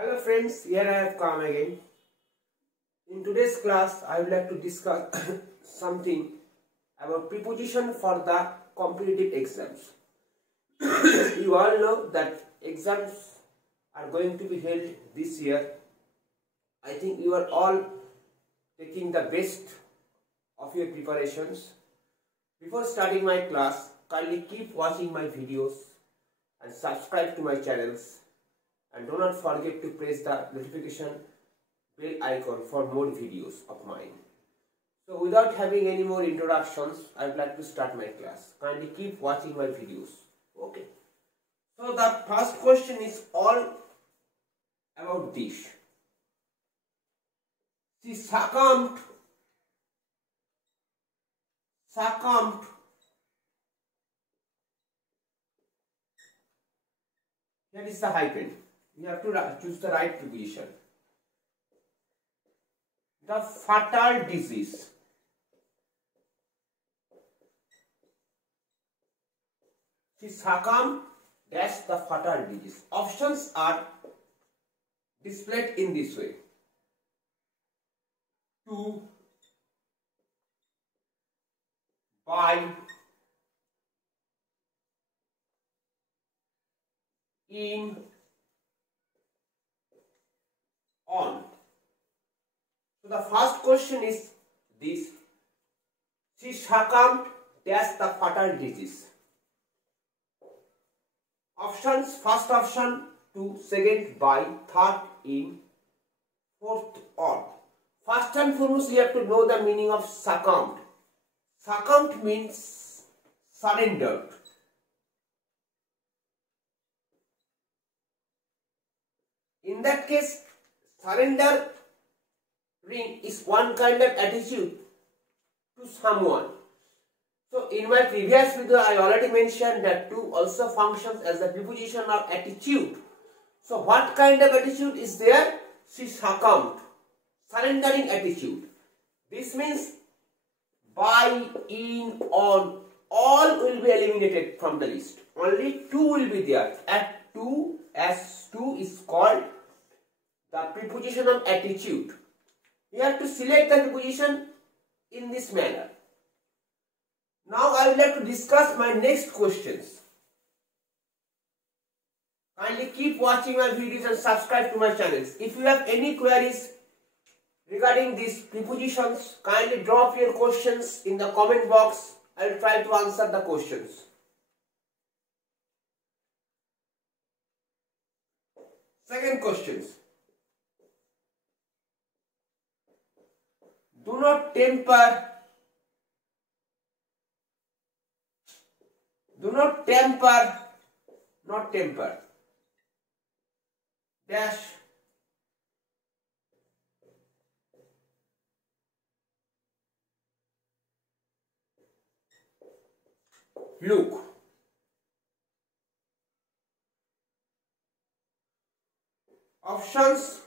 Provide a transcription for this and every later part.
Hello friends, here I have come again. In today's class, I would like to discuss something about preposition for the competitive exams. You all know that exams are going to be held this year. I think you are all taking the best of your preparations. Before starting my class, kindly keep watching my videos and subscribe to my channels. And do not forget to press the notification bell icon for more videos of mine. So without having any more introductions, I would like to start my class. Kindly keep watching my videos. Okay. So the first question is all about this. She succumbed. Here is the hyphen. You have to choose the right preposition. The fatal disease. She succumbed dash the fatal disease. Options are displayed in this way. To, by, in, on. So the first question is this. She succumbed dash the fatal disease. Options: first option to, second by, third in, fourth on. First and foremost, you have to know the meaning of succumbed. Succumbed means surrendered. In that case, surrendering is one kind of attitude to someone. So in my previous video, I already mentioned that to also functions as the preposition of attitude. So what kind of attitude is there? She succumbed. Surrendering attitude. This means by, in, on, all will be eliminated from the list. Only two will be there. At two, as two is called the preposition of attitude. You have to select the preposition in this manner. Now I would like to discuss my next questions. Kindly keep watching my videos and subscribe to my channels. If you have any queries regarding these prepositions, kindly drop your questions in the comment box. I will try to answer the questions. Second questions. Do not temper. Do not temper. Not temper. Dash. Look. Options: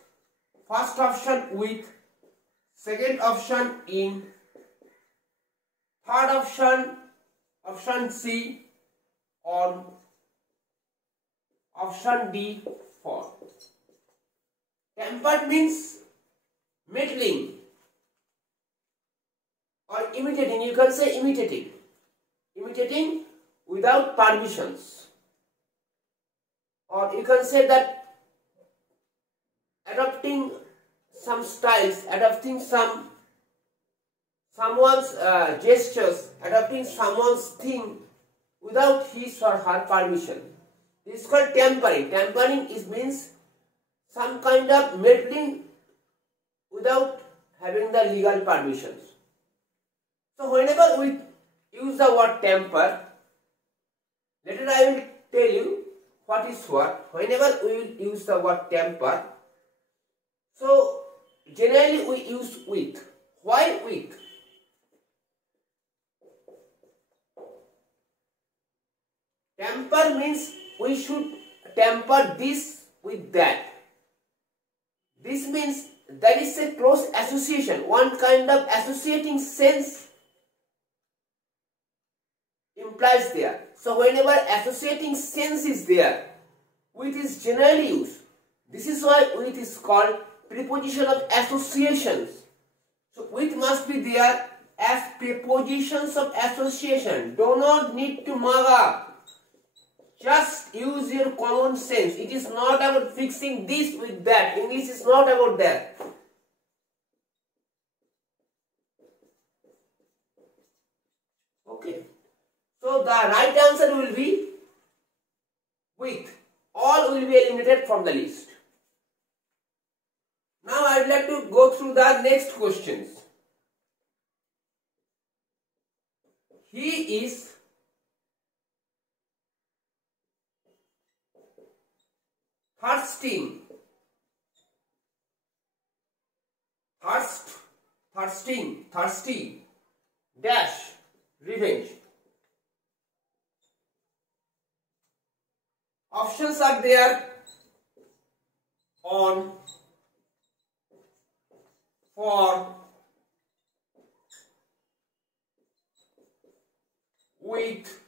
first option with, second option in, third option C, on, option D, for. Tempered means meddling or imitating. You can say imitating. Imitating without permissions. Or you can say that adopting some styles, adopting someone's gestures, adopting someone's thing without his or her permission. This is called tampering. Tampering means some kind of meddling without having the legal permissions. So whenever we use the word temper, later I will tell you what is what. Whenever we will use the word temper, so generally we use with. Why with? Temper means we should temper this with that. This means that is a close association, one kind of associating sense implies there. So whenever associating sense is there, with is generally used. This is why with is called preposition of associations. So with must be there as prepositions of association. Do not need to mug up. Just use your common sense. It is not about fixing this with that. English is not about that. Okay. So the right answer will be with. All will be eliminated from the list. Now I would like to go through the next questions. He is thirsty dash revenge. Options are there: on, for, with,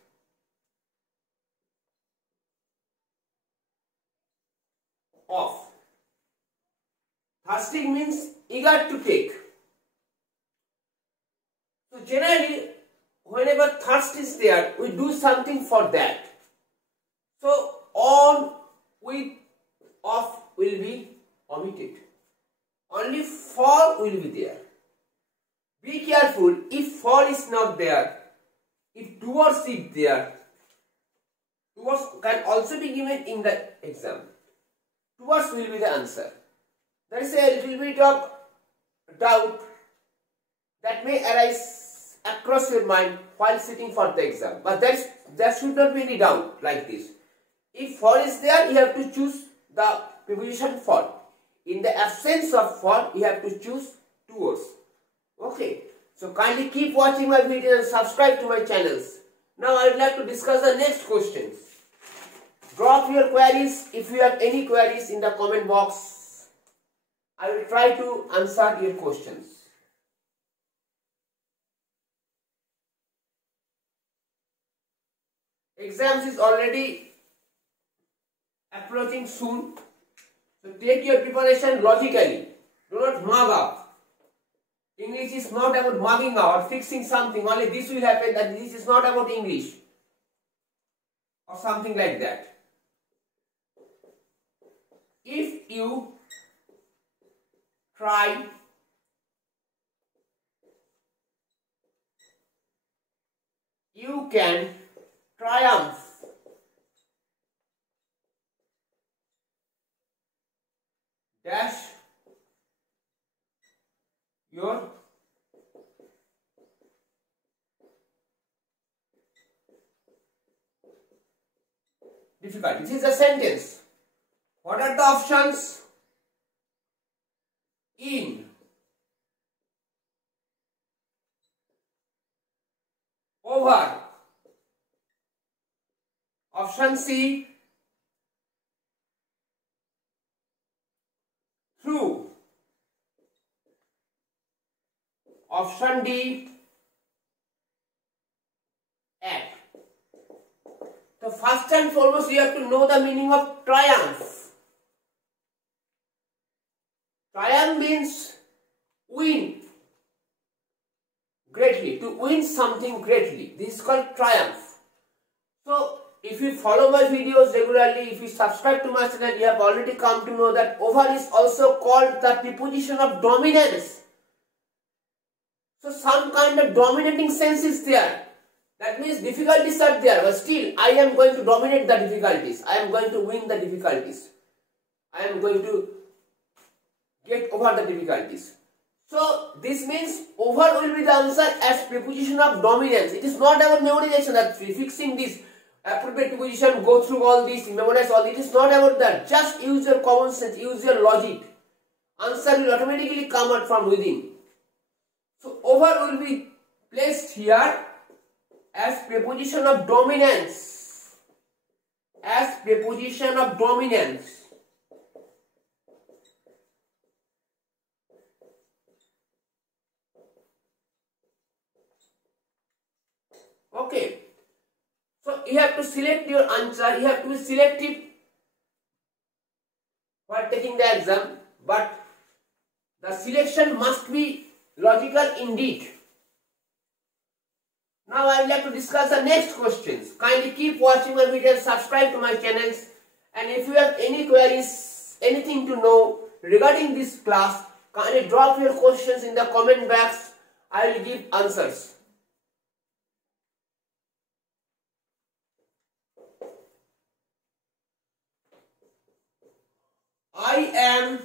of. Thirsty means eager to take. So generally, whenever thirst is there, we do something for that. So on, with, of will be omitted. Only for will be there. Be careful, if for is not there, if towards is there, towards can also be given in the exam. Towards will be the answer. There is a little bit of doubt that may arise across your mind while sitting for the exam. But there should not be any doubt like this. If for is there, you have to choose the preposition for. In the absence of for, you have to choose towards. Okay. So kindly keep watching my videos and subscribe to my channels. Now I would like to discuss the next questions. Drop your queries if you have any queries in the comment box. I will try to answer your questions. Exams is already approaching soon. So take your preparation logically. Do not mug up. English is not about mugging up or fixing something. Only this will happen, that this is not about English. Or something like that. If you try you can triumph. Dash your difficulty. This is a sentence. What are the options? In, over. Option C, through. Option D, at. So first and foremost, you have to know the meaning of triumph. Triumph means win greatly, to win something greatly. This is called triumph. So if you follow my videos regularly, if you subscribe to my channel, you have already come to know that over is also called the preposition of dominance. So some kind of dominating sense is there. That means difficulties are there, but still I am going to dominate the difficulties. I am going to win the difficulties. I am going to get over the difficulties. So this means over will be the answer as preposition of dominance. It is not about memorization, that fixing this appropriate preposition, go through all this, memorize all this. It is not about that. Just use your common sense, use your logic. Answer will automatically come out from within. So over will be placed here as preposition of dominance. As preposition of dominance. Okay. So you have to select your answer. You have to be selective while taking the exam, but the selection must be logical indeed. Now I would like to discuss the next questions. Kindly keep watching my videos, subscribe to my channels, and if you have any queries, anything to know regarding this class, kindly drop your questions in the comment box. I will give answers. I am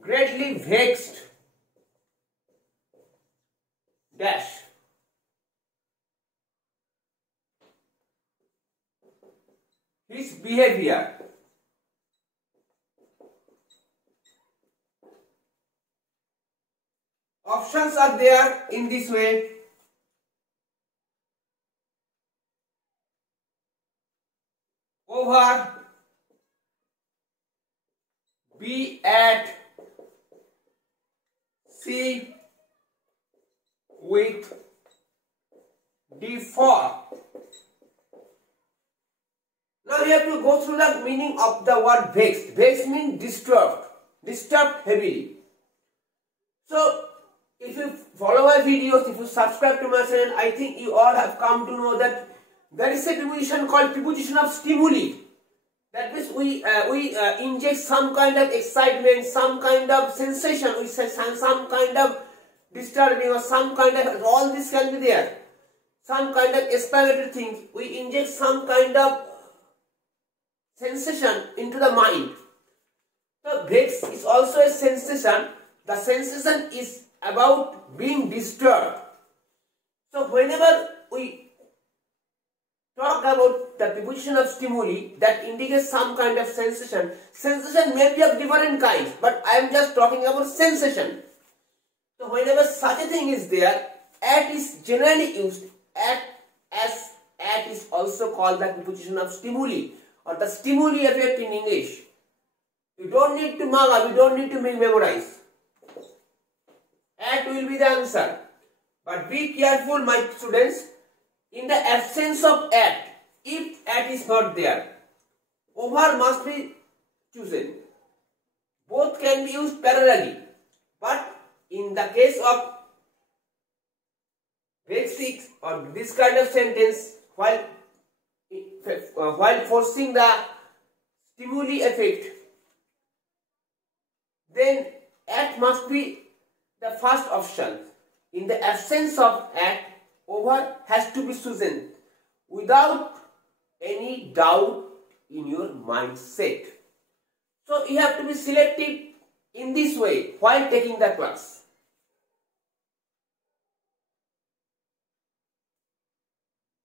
greatly vexed dash his behavior. Options are there in this way. Over, B at, C with, D for. Now we have to go through the meaning of the word vexed. Vexed means disturbed, disturbed heavily. So if you follow my videos, if you subscribe to my channel, I think you all have come to know that there is a preposition called preposition of stimuli. That means we inject some kind of excitement, some kind of sensation, we say some kind of disturbing or some kind of, all this can be there. Some kind of explanatory things, we inject some kind of sensation into the mind. So vex is also a sensation. The sensation is about being disturbed. So whenever we talk about the preposition of stimuli that indicates some kind of sensation, sensation may be of different kinds, but I am just talking about sensation. So whenever such a thing is there, at is generally used. At is also called the preposition of stimuli or the stimuli effect in English. You don't need to mark up, you don't need to memorize. At will be the answer. But be careful, my students, in the absence of at, if at is not there, over must be chosen. Both can be used parallelly. But in the case of basics or this kind of sentence, while forcing the stimuli effect, then at must be the first option. In the absence of at, over has to be chosen without any doubt in your mindset. So you have to be selective in this way while taking the class.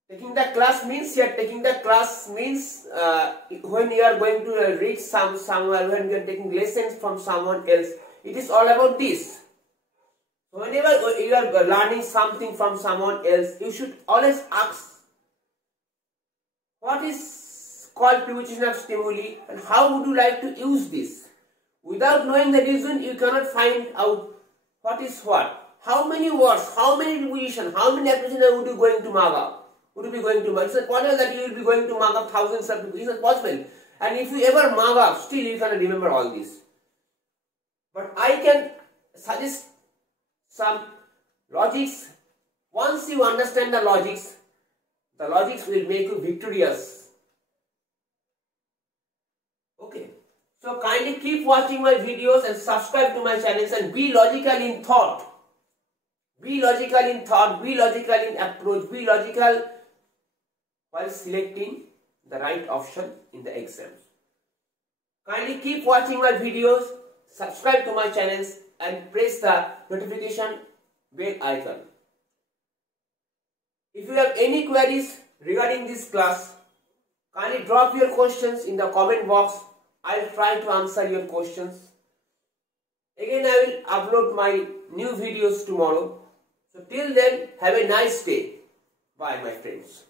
Taking the class means when you are going to read somewhere, when you are taking lessons from someone else, it is all about this. Whenever you are learning something from someone else, you should always ask what is called preposition of stimuli and how would you like to use this. Without knowing the reason, you cannot find out what is what. How many words, how many prepositions, how many expressions would you going to mark up? Would you be going to mark? It's not possible that you will be going to mark up thousands of prepositions. It's not possible. And if you ever mark up, still you cannot remember all this. But I can suggest some logics. Once you understand the logics will make you victorious. Okay. So kindly keep watching my videos and subscribe to my channels and be logical in thought. Be logical in thought, be logical in approach, be logical while selecting the right option in the exams. Kindly keep watching my videos, subscribe to my channels and press the notification bell icon. If you have any queries regarding this class, kindly drop your questions in the comment box. I will try to answer your questions. Again, I will upload my new videos tomorrow. So till then, have a nice day. Bye, my friends.